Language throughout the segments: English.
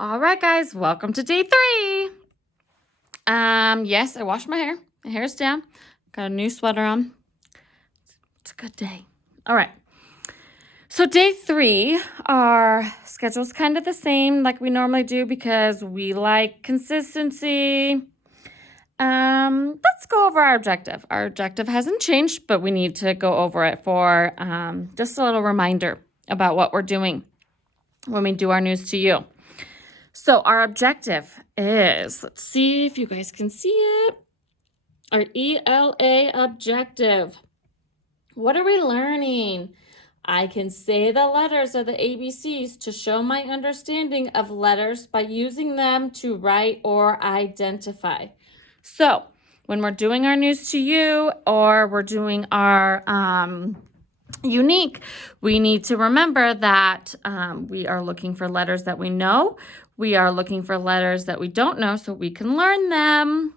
All right, guys, welcome to day 3. Yes, I washed my hair. My hair's down. Got a new sweater on. It's a good day. All right. So day 3, our schedule's kind of the same like we normally do because we like consistency. Let's go over our objective. Our objective hasn't changed, but we need to go over it for just a little reminder about what we're doing when we do our news to you. So our objective is, let's see if you guys can see it, our ELA objective. What are we learning? I can say the letters of the ABCs to show my understanding of letters by using them to write or identify. So when we're doing our news to you or we're doing our unique, we need to remember that we are looking for letters that we know. We are looking for letters that we don't know so we can learn them,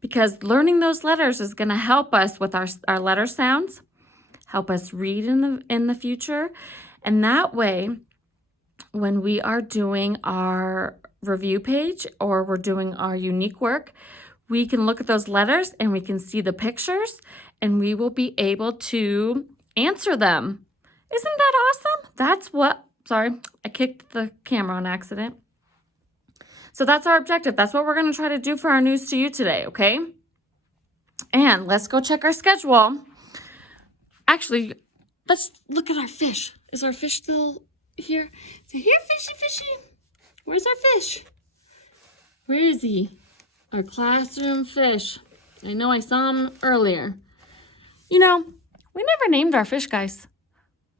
because learning those letters is going to help us with our letter sounds, help us read in the future. And that way, when we are doing our review page or we're doing our unique work, we can look at those letters and we can see the pictures and we will be able to answer them. Isn't that awesome? Sorry, I kicked the camera on accident. So that's our objective. That's what we're going to try to do for our news to you today, okay? And let's go check our schedule. Actually, let's look at our fish. Is our fish still here? Is it here, fishy, fishy? Where's our fish? Where is he? Our classroom fish. I know I saw him earlier. You know, we never named our fish, guys.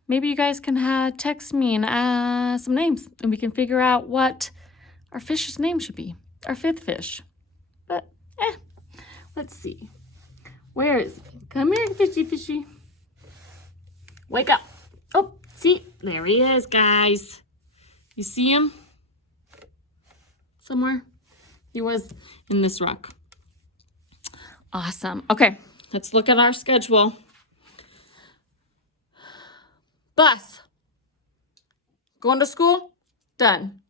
Maybe you guys can text me and some names, and we can figure out what our fish's name should be. Our 5th fish. But, let's see. Where is he? Come here, fishy, fishy. Wake up. Oh, see, there he is, guys. You see him? Somewhere? He was in this rock. Awesome. Okay, let's look at our schedule. Bus. Going to school? Done.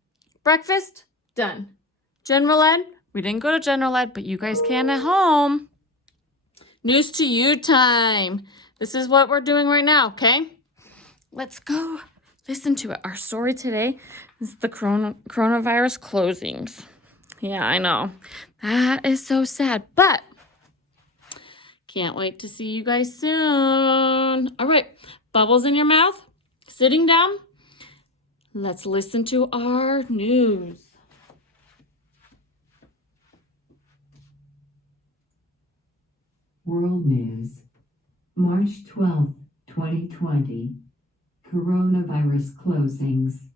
Breakfast? Done. General ed? We didn't go to general ed, but you guys can at home. News to you time. This is what we're doing right now, okay? Let's go listen to it. Our story today is the coronavirus closings. Yeah, I know. That is so sad, but can't wait to see you guys soon. All right, bubbles in your mouth, sitting down. Let's listen to our news. World News, March 12th, 2020. Coronavirus closings.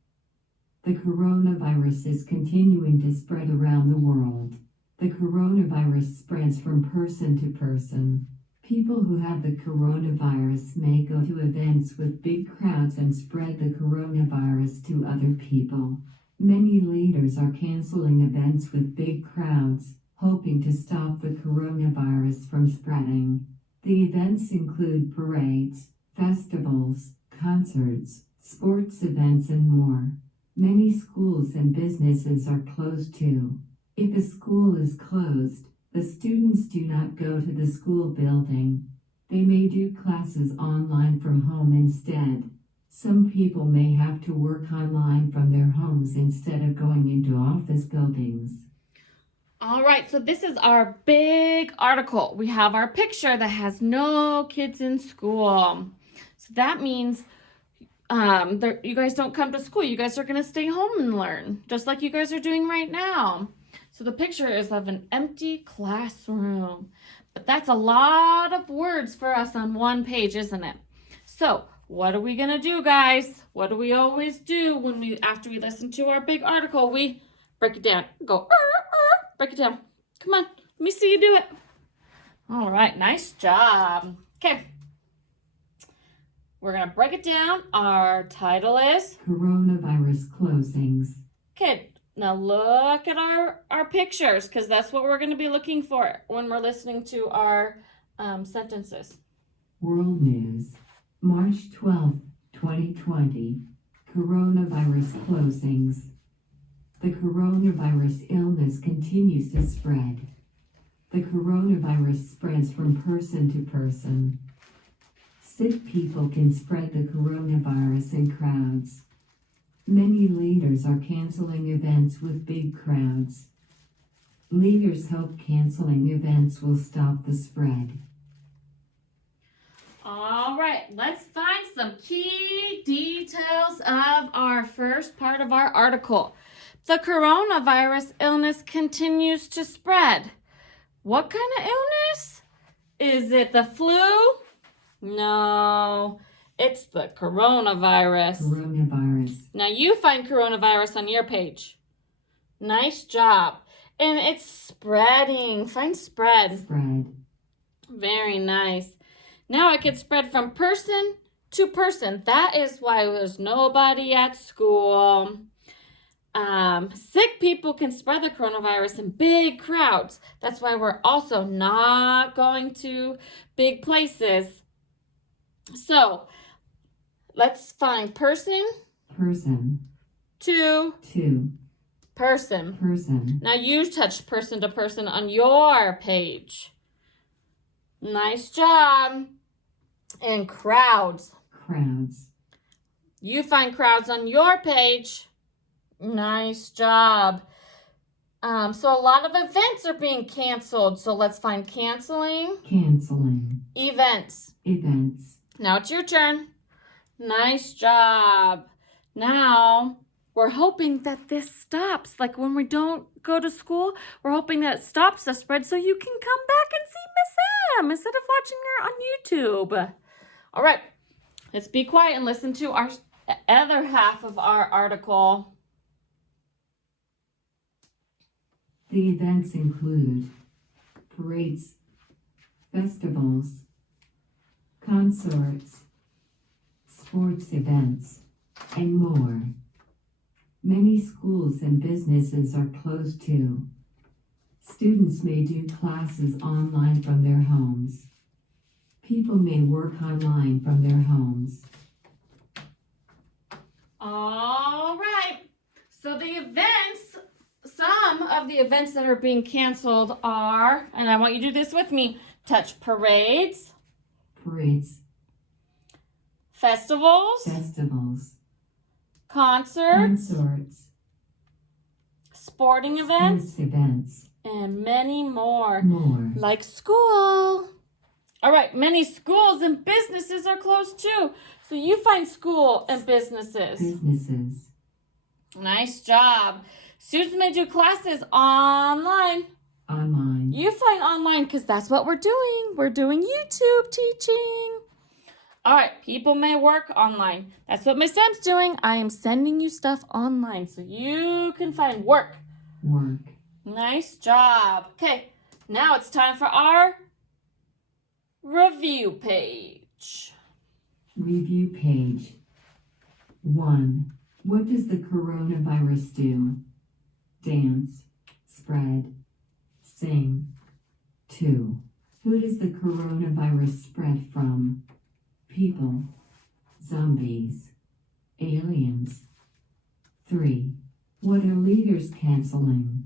The coronavirus is continuing to spread around the world. The coronavirus spreads from person to person. People who have the coronavirus may go to events with big crowds and spread the coronavirus to other people. Many leaders are canceling events with big crowds, hoping to stop the coronavirus from spreading. The events include parades, festivals, concerts, sports events, and more. Many schools and businesses are closed too. If a school is closed, the students do not go to the school building. They may do classes online from home instead. Some people may have to work online from their homes instead of going into office buildings. All right, so this is our big article. We have our picture that has no kids in school. So that means you guys don't come to school. You guys are going to stay home and learn, just like you guys are doing right now. So the picture is of an empty classroom. But that's a lot of words for us on one page, isn't it? So what are we going to do, guys? What do we always do after we listen to our big article? We break it down. Go, break it down. Come on, let me see you do it. All right, nice job. Okay. We're going to break it down. Our title is Coronavirus closings. Okay, now look at our pictures, because that's what we're going to be looking for when we're listening to our sentences. World News, March 12th, 2020. Coronavirus closings. The coronavirus illness continues to spread. The coronavirus spreads from person to person. Sick people can spread the coronavirus in crowds. Many leaders are canceling events with big crowds. Leaders hope canceling events will stop the spread. All right, let's find some key details of our first part of our article. The coronavirus illness continues to spread. What kind of illness? Is it the flu? No, it's the coronavirus. Coronavirus. Now you find coronavirus on your page. Nice job. And it's spreading. Find spread. Spread. Very nice. Now it can spread from person to person. That is why there's nobody at school. Sick people can spread the coronavirus in big crowds. That's why we're also not going to big places. So let's find person Person. to Two. person. Person. Now you touch person to person on your page. Nice job. And crowds. Crowds. You find crowds on your page. Nice job. So a lot of events are being canceled. So let's find canceling Canceling. events. Events. Now it's your turn. Nice job. Now we're hoping that this stops. Like when we don't go to school, we're hoping that it stops the spread so you can come back and see Miss M instead of watching her on YouTube. All right, let's be quiet and listen to our other half of our article. The events include parades, festivals, concerts, sports events, and more. Many schools and businesses are closed too. Students may do classes online from their homes. People may work online from their homes. All right. So the events, some of the events that are being canceled are, and I want you to do this with me, touch parades, Parades, festivals, festivals, concerts, concerts, sporting events, sports events, and many more, more. like school. All right, many schools and businesses are closed too. So you find school and businesses. Businesses, Nice job. Students may do classes online. online, You find online because that's what we're doing. We're doing YouTube teaching. All right, people may work online. That's what Miss Sam's doing. I am sending you stuff online so you can find work. work, Nice job. Okay, now it's time for our review page. review page. 1. What does the coronavirus do? Dance, spread, sing. 2. Who does the coronavirus spread from? People, zombies, aliens. 3. What are leaders canceling?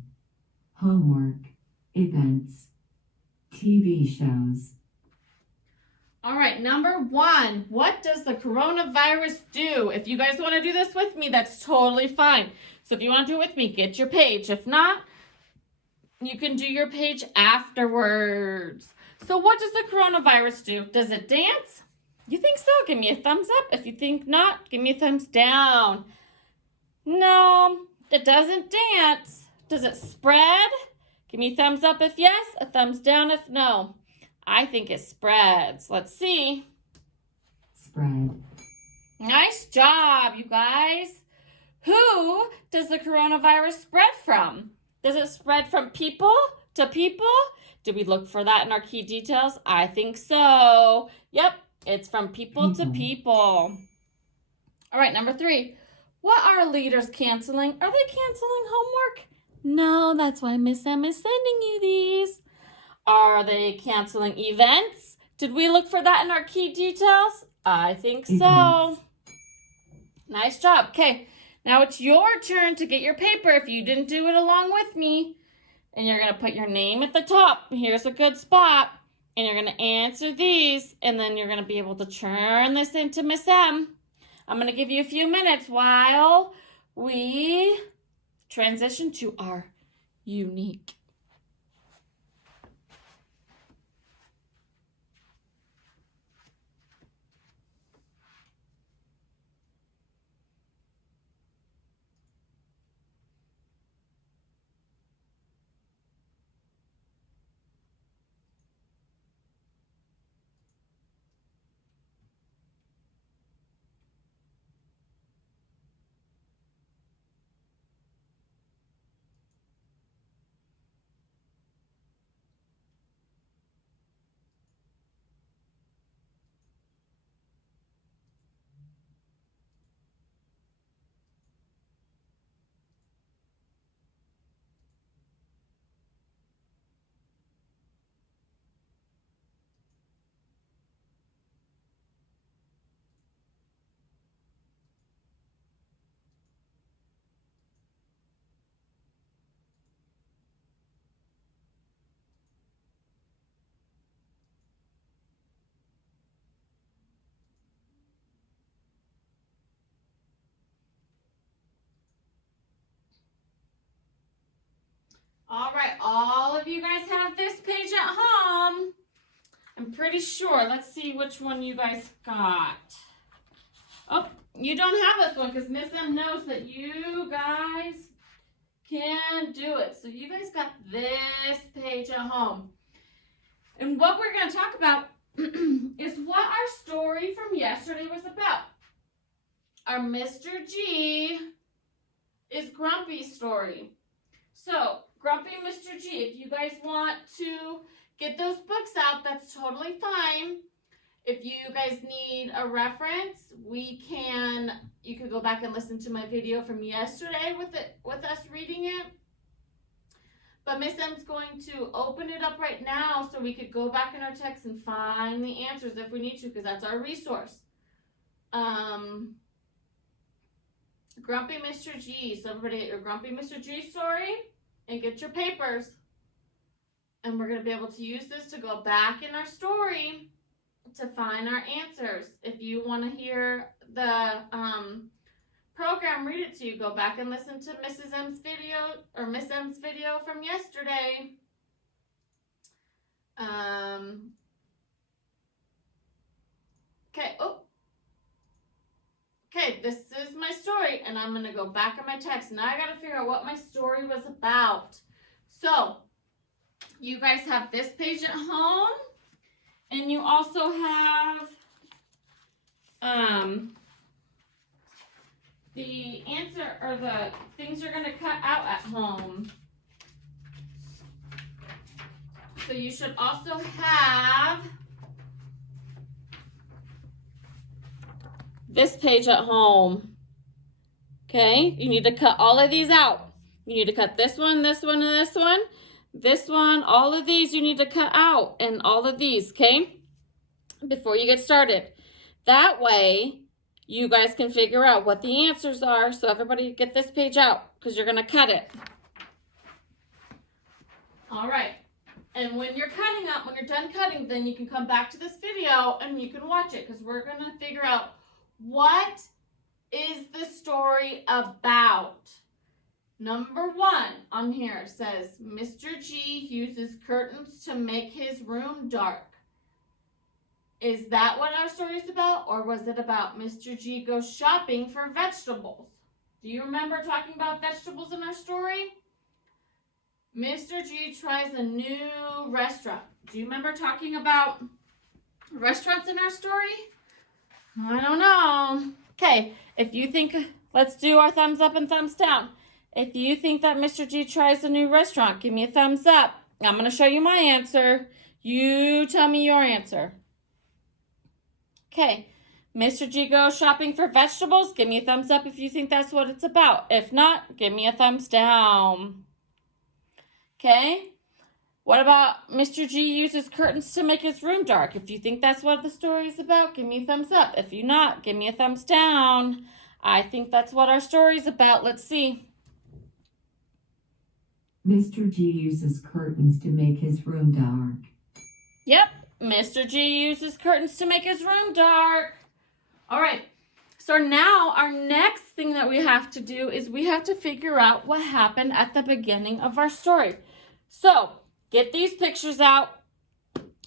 Homework, events, TV shows. All right, number 1, what does the coronavirus do? If you guys want to do this with me, that's totally fine. So if you want to do it with me, get your page. If not, you can do your page afterwards. So what does the coronavirus do? Does it dance? You think so? Give me a thumbs up. If you think not, give me a thumbs down. No, it doesn't dance. Does it spread? Give me a thumbs up if yes, a thumbs down if no. I think it spreads. Let's see. Spread. Nice job, you guys. Who does the coronavirus spread from? Does it spread from people to people? Did we look for that in our key details? I think so. Yep, it's from people to people. All right, number 3. What are leaders canceling? Are they canceling homework? No, that's why Miss M is sending you these. Are they canceling events? Did we look for that in our key details? I think so. Events. Nice job. Okay, Now it's your turn to get your paper if you didn't do it along with me. And you're going to put your name at the top. Here's a good spot. And you're going to answer these. And then you're going to be able to turn this into Miss M. I'm going to give you a few minutes while we transition to our unique. All right, all of you guys have this page at home. I'm pretty sure. Let's see which one you guys got. Oh, you don't have this one because Miss M knows that you guys can do it. So you guys got this page at home. And what we're going to talk about is what our story from yesterday was about. Our Mr. G is Grumpy story. So, Grumpy Mr. G, if you guys want to get those books out, that's totally fine. If you guys need a reference, you could go back and listen to my video from yesterday with us reading it. But Miss M's going to open it up right now so we could go back in our text and find the answers if we need to, because that's our resource. Grumpy Mr. G. So everybody get your Grumpy Mr. G story and get your papers. And we're going to be able to use this to go back in our story to find our answers. If you want to hear the program read it to you, go back and listen to Mrs. M's video or Miss M's video from yesterday. Okay, this is my story, and I'm going to go back in my text. Now I got to figure out what my story was about. So, you guys have this page at home, and you also have the answer or the things you're going to cut out at home. So you should also have this page at home. Okay, you need to cut all of these out. You need to cut this one, this one, and this one. This one, all of these you need to cut out, and all of these, okay? Before you get started. That way, you guys can figure out what the answers are. So everybody get this page out because you're going to cut it. All right. And when you're cutting up, when you're done cutting, then you can come back to this video and you can watch it because we're going to figure out what is the story about. Number 1 on here says, Mr. G uses curtains to make his room dark. Is that what our story is about, or was it about Mr. G goes shopping for vegetables? Do you remember talking about vegetables in our story? Mr. G tries a new restaurant. Do you remember talking about restaurants in our story? I don't know. Okay, if you think, let's do our thumbs up and thumbs down. If you think that Mr. G tries a new restaurant, give me a thumbs up. I'm going to show you my answer. You tell me your answer. Okay, Mr. G goes shopping for vegetables. Give me a thumbs up if you think that's what it's about. If not, give me a thumbs down. Okay, what about Mr. G uses curtains to make his room dark? If you think that's what the story is about, give me a thumbs up. If you not, give me a thumbs down. I think that's what our story's about. Let's see. Mr. G uses curtains to make his room dark. Yep, Mr. G uses curtains to make his room dark. All right, so now our next thing that we have to do is we have to figure out what happened at the beginning of our story. So get these pictures out,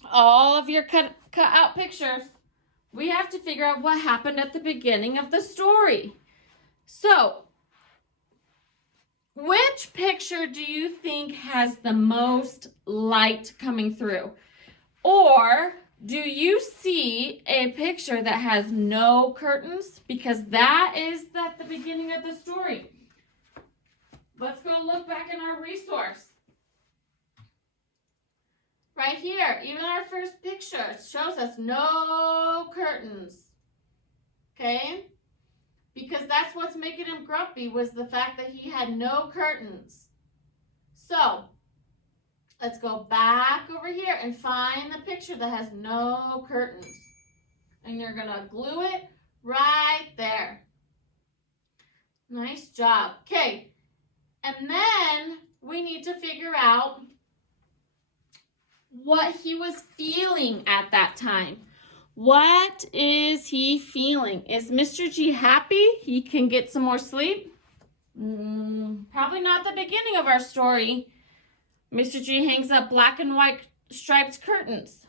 all of your cut out pictures. We have to figure out what happened at the beginning of the story. So, which picture do you think has the most light coming through? Or do you see a picture that has no curtains? Because that is at the beginning of the story. Let's go look back in our resource. Right here, even our first picture shows us no curtains. Okay? Because that's what's making him grumpy, was the fact that he had no curtains. So, let's go back over here and find the picture that has no curtains. And you're going to glue it right there. Nice job. Okay. And then we need to figure out what he was feeling at that time. What is he feeling? Is Mr. G happy he can get some more sleep? Probably not the beginning of our story. Mr. G hangs up black and white striped curtains.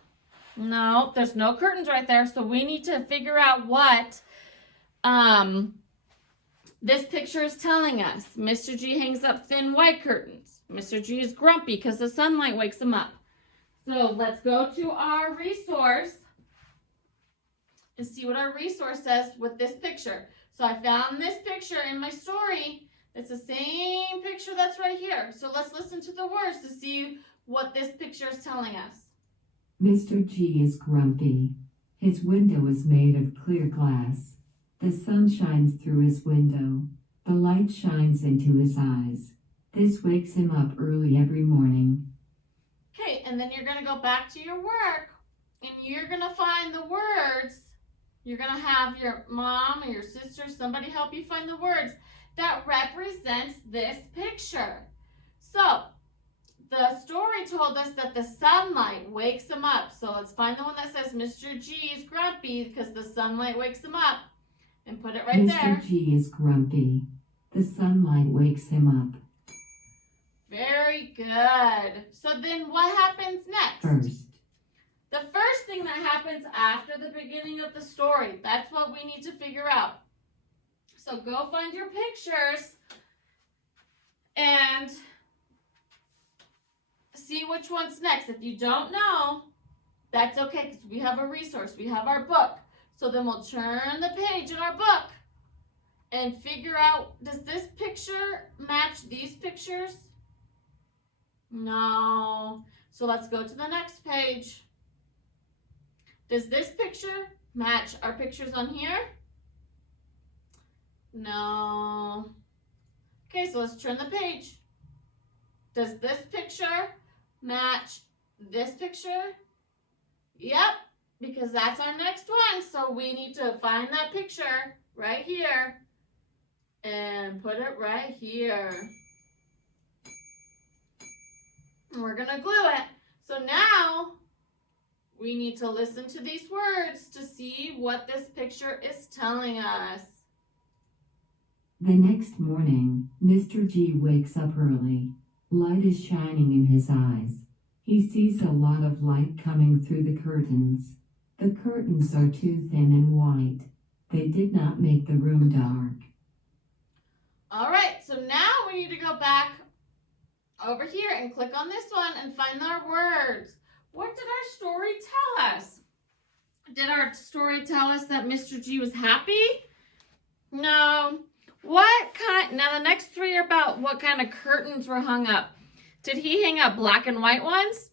No, there's no curtains right there, so we need to figure out what this picture is telling us. Mr. G hangs up thin white curtains. Mr. G is grumpy because the sunlight wakes him up. So let's go to our resource and see what our resource says with this picture. So I found this picture in my story. It's the same picture that's right here. So let's listen to the words to see what this picture is telling us. Mr. G is grumpy. His window is made of clear glass. The sun shines through his window. The light shines into his eyes. This wakes him up early every morning. Okay, and then you're going to go back to your work and you're going to find the words. You're going to have your mom or your sister, somebody help you find the words that represents this picture. So, the story told us that the sunlight wakes him up. So let's find the one that says Mr. G is grumpy because the sunlight wakes him up. And put it right there. Mr. G is grumpy. The sunlight wakes him up. Very good. So then what happens next? First. The first thing that happens after the beginning of the story. That's what we need to figure out. So go find your pictures and see which one's next. If you don't know, that's okay because we have a resource. We have our book. So then we'll turn the page in our book and figure out, does this picture match these pictures? No. So let's go to the next page. Does this picture match our pictures on here? No. Okay, so let's turn the page. Does this picture match this picture? Yep, because that's our next one. So we need to find that picture right here and put it right here. And we're gonna glue it. So now we need to listen to these words to see what this picture is telling us. The next morning, Mr. G wakes up early. Light is shining in his eyes. He sees a lot of light coming through the curtains. The curtains are too thin and white. They did not make the room dark. All right, so now we need to go back over here and click on this one and find our words. What did our story tell us? Did our story tell us that Mr. G was happy? No. Now the next three are about what kind of curtains were hung up. Did he hang up black and white ones?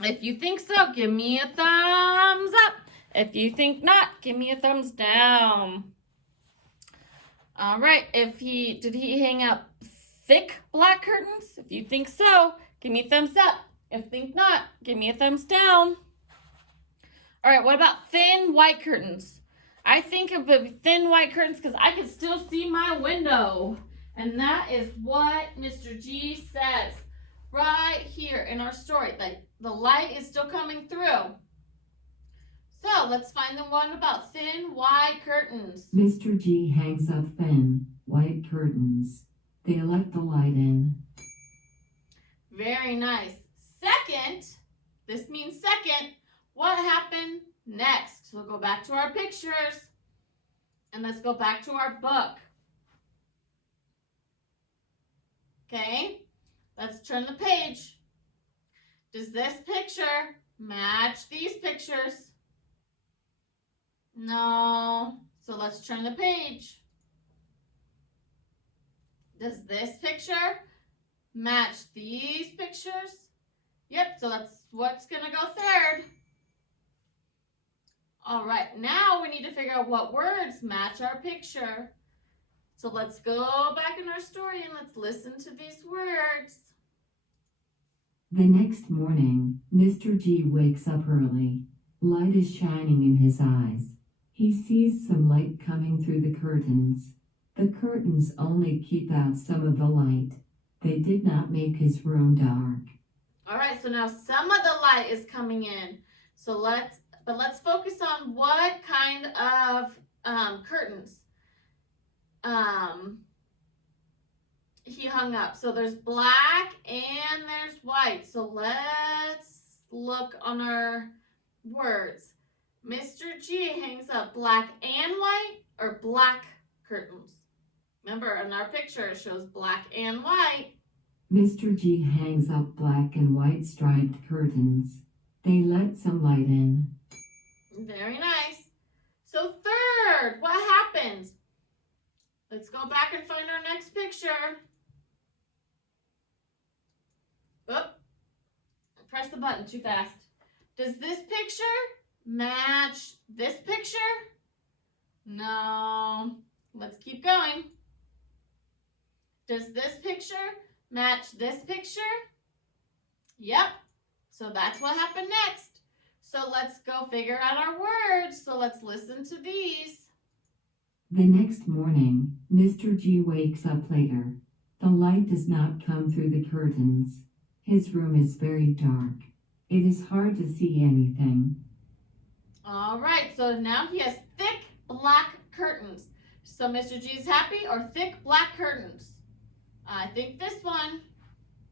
If you think so, give me a thumbs up. If you think not, give me a thumbs down. All right, did he hang up thick black curtains? If you think so, give me a thumbs up. If think not, give me a thumbs down. All right, what about thin white curtains? I think of the thin white curtains because I can still see my window. And that is what Mr. G says right here in our story. That the light is still coming through. So let's find the one about thin white curtains. Mr. G hangs up thin, white curtains. They let the light in. Very nice. Second, this means second. What happened next? So we'll go back to our pictures. And let's go back to our book. Okay, let's turn the page. Does this picture match these pictures? No. So let's turn the page. Does this picture match these pictures? Yep, so that's what's going to go third. All right, now we need to figure out what words match our picture. So let's go back in our story and let's listen to these words. The next morning, Mr. G wakes up early. Light is shining in his eyes. He sees some light coming through the curtains. The curtains only keep out some of the light. They did not make his room dark. All right, so now some of the light is coming in. So let's focus on what kind of curtains he hung up. So there's black and there's white. So let's look on our words. Mr. G hangs up black and white or black curtains. Remember, in our picture, it shows black and white. Mr. G hangs up black and white striped curtains. They let some light in. Very nice. So third, what happens? Let's go back and find our next picture. Oh, press the button too fast. Does this picture match this picture? No. Let's keep going. Does this picture match this picture? Yep. So that's what happened next. So let's go figure out our words. So let's listen to these. The next morning, Mr. G wakes up later. The light does not come through the curtains. His room is very dark. It is hard to see anything. All right, so now he has thick black curtains. So Mr. G is happy or thick black curtains? I think this one.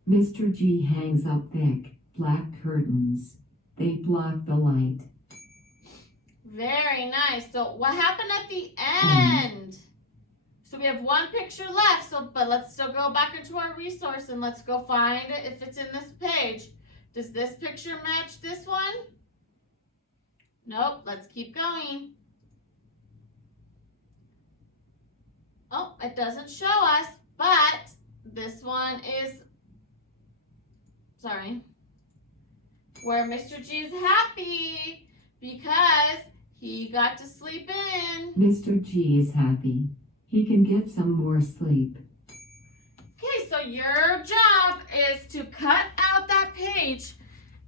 Mr. G hangs up thick, black curtains. They block the light. Very nice. So what happened at the end? So we have one picture left, but let's still go back into our resource and let's go find it if it's in this page. Does this picture match this one? Nope, let's keep going. Oh, it doesn't show us, but this one is, where Mr. G is happy because he got to sleep in. Mr. G is happy. He can get some more sleep. Okay, so your job is to cut out that page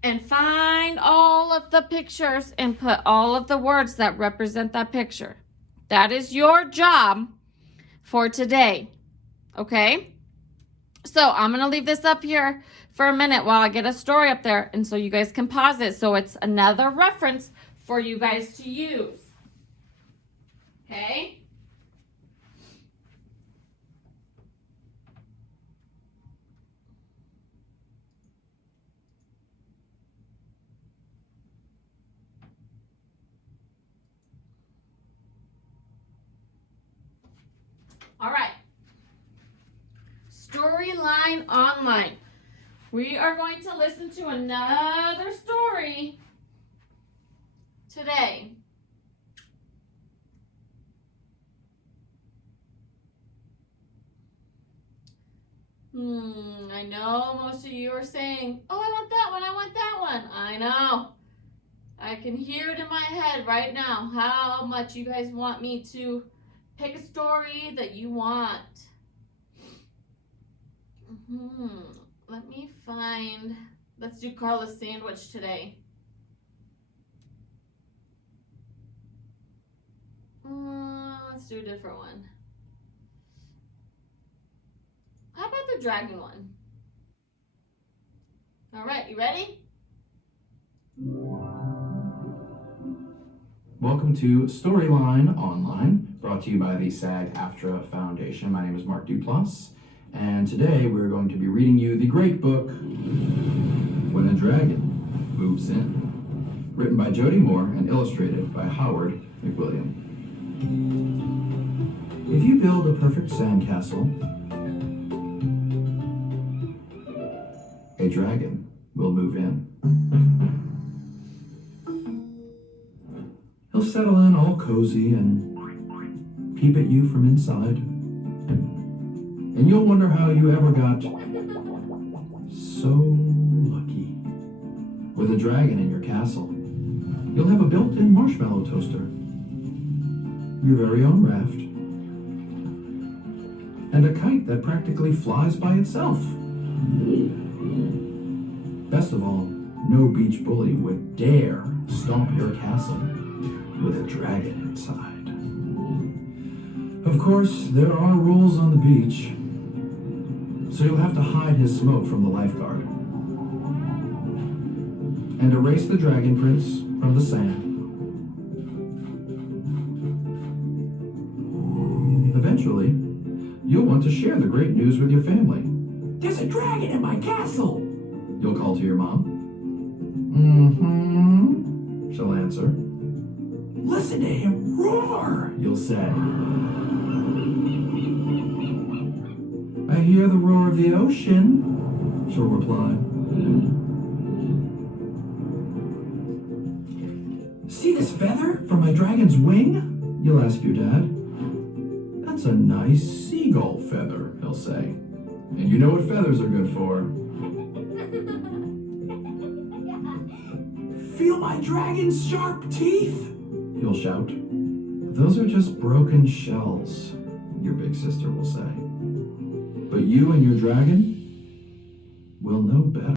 and find all of the pictures and put all of the words that represent that picture. That is your job for today, okay? So I'm going to leave this up here for a minute while I get a story up there, and so you guys can pause it so it's another reference for you guys to use, okay? All right. Storyline Online. We are going to listen to another story today. I know most of you are saying, oh, I want that one, I want that one. I know. I can hear it in my head right now how much you guys want me to pick a story that you want. Let me find, let's do Carla's Sandwich today. Let's do a different one. How about the dragon one? All right, you ready? Welcome to Storyline Online, brought to you by the SAG-AFTRA Foundation. My name is Mark Duplass, and today we're going to be reading you the great book, When a Dragon Moves In, written by Jody Moore and illustrated by Howard McWilliam. If you build a perfect sandcastle, a dragon will move in. He'll settle in all cozy and peep at you from inside. And you'll wonder how you ever got so lucky. With a dragon in your castle, you'll have a built-in marshmallow toaster, your very own raft, and a kite that practically flies by itself. Best of all, no beach bully would dare stomp your castle with a dragon inside. Of course, there are rules on the beach, so you'll have to hide his smoke from the lifeguard and erase the dragon prints from the sand. Eventually, you'll want to share the great news with your family. There's a dragon in my castle! You'll call to your mom. Mm-hmm, she'll answer. Listen to him roar, you'll say. I hear the roar of the ocean, she'll reply. See this feather from my dragon's wing? You'll ask your dad. That's a nice seagull feather, he'll say. And you know what feathers are good for. Feel my dragon's sharp teeth? You'll shout. Those are just broken shells, your big sister will say. But you and your dragon will know better.